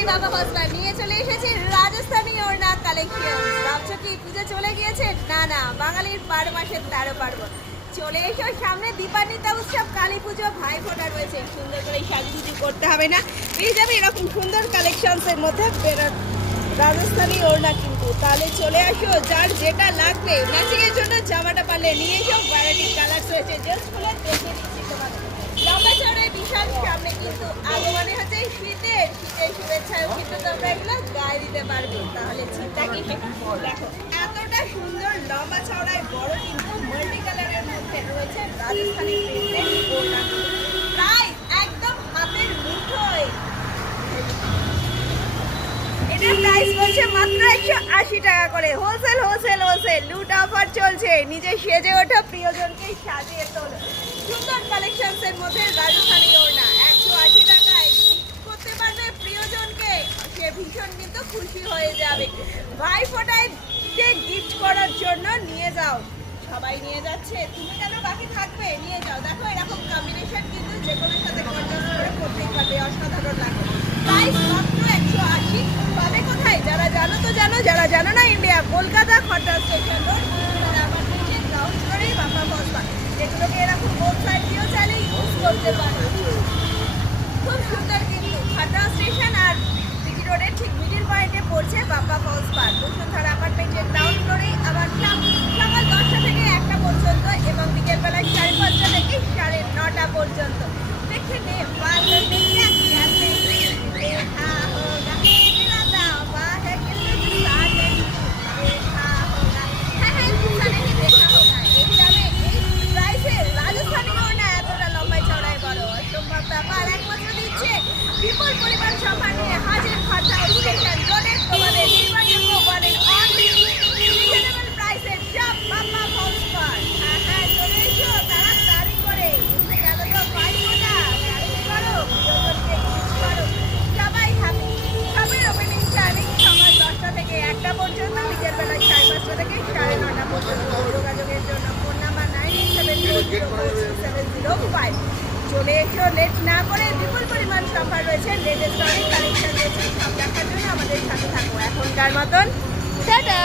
করি বাবা হসবা নিয়ে চলে এসেছে রাজস্থানী ওড়না কালেকশন। ভাবছো কি পুজো চলে গিয়েছে? না না, বাঙালির 12 মাসের 13 পার্বণ। চলে এসো, সামনে দীপান্বিতা উৎসব, কালী পুজো, ভাই ফোঁটা রয়েছে। সুন্দর করে সাজুগুজু করতে হবে না, পেয়ে যাবে এরকম সুন্দর কালেকশনসের মধ্যে রাজস্থানী ওড়না। কিন্তু তাহলে চলে আসো, যার যেটা লাগবে ম্যাচিং এর জন্য জামাটা পারলে নিয়ে এসো। ভ্যারাইটি কালার রয়েছে, জাস্ট খুলে দেখে দিচ্ছি তোমাদের। লম্বা চড়ে বিশাল, সামনে কিন্তু আগমনে হচ্ছে শীতের শুভেচ্ছায় কিন্তু তোমরা এগুলো গায়ে দিতে পারবে। তাহলে চিন্তা কি, দেখো এতটা সুন্দর লম্বা চওড়ায় বড় কিন্তু মাল্টি কালারের মধ্যে রয়েছে রাজস্থানী প্রিন্টের ওড়না। প্রাইস একদম হাতের মুঠোয়। এটার প্রাইস বলছে মাত্র 180 টাকা করে। হোলসেল হোলসেল হোলসেল লুট অফার চলছে। নিজে সেজে ওঠা, প্রিয়জনকে সাজিয়ে তোলো। সুন্দর কালেকশনসের মধ্যে রাজস্থানী ওড়না 180 টাকায় করতে পারবে প্রিয়জনকে, সে ভীষণ কিন্তু খুশি হয়ে যাবে। ভাই ফোঁটায় গিফট করার জন্য নিয়ে যাও, সবাই নিয়ে যাচ্ছে, তুমি কেন বাকি থাকবে? নিয়ে যাও। দেখো এরকম কম্বিনেশন কিন্তু যে কোনো সাথে কন্ট্রাস্ট করে পড়তেই পারবে, অসাধারণ লাগে। প্রাইস মাত্র 180। পাবে কোথায়? যারা জানো তো জানো, যারা জানো না, India Kolkata Khardah station road, তারা আমার নিচে গ্রাউন্ড ফ্লোরে বাপ্পা ফসবা, যেগুলোকে এরকম বোথ সাইড দিয়েও চাইলে ইউজ করতে পারো। খুব সুন্দর কিন্তু খড়দা স্টেশন আর সিটি রোডের ঠিক মিডিল পয়েন্টে পড়ছে বাপ্পা ফলস পার্ক। বসুন্ধরা অ্যাপার্টমেন্টের গ্রাউন্ড ফ্লোরেই। আবার সকাল 10টা থেকে 1টা পর্যন্ত এবং বিকেলবেলা 5:30 থেকে 9:30 পর্যন্ত। দেখে নে ভালো দেখে देखा होगा मेरा दावा है कि तुझसा नहीं देखा होगा। হ্যাঁ তুঝসা नहीं देखा होगा। এই দামে এই প্রাইসে রাজস্থানী ওড়না এতটা লম্বাই চড়াই বড় অসম্ভব ব্যাপার। একমাত্র দিচ্ছে বিপুল পরিমাণ সম্মান নিয়ে হাজির খড়দা স্টেশন রোডে তোমাদের নির্বাচন বলেন অনলি রিজনেবল প্রাইসে সব বাপ্পা ফলস পার্ক। হ্যাঁ চলে এসো তাড়াতাড়ি করে, গেল তো ভাই ফোঁটা, তাড়াতাড়ি করো, প্রিয়জনকে গিফট করো। সবাই হ্যাপি। সবের ওপেনিং টাইমিং সকাল 10টা থেকে 1টা পর্যন্ত, বিকেলবেলা 5:30 থেকে 9:30 পর্যন্ত। যোগাযোগের জন্য ফোন নাম্বার 98700705। চলে এসো, লেট না করে। বিপুল পরিমাণ সম্ভার রয়েছে, লেটেস্ট অনেক কালেকশন রয়েছে, সব দেখার জন্য আমাদের সাথে থাকো। এখনকার মতন টাটা।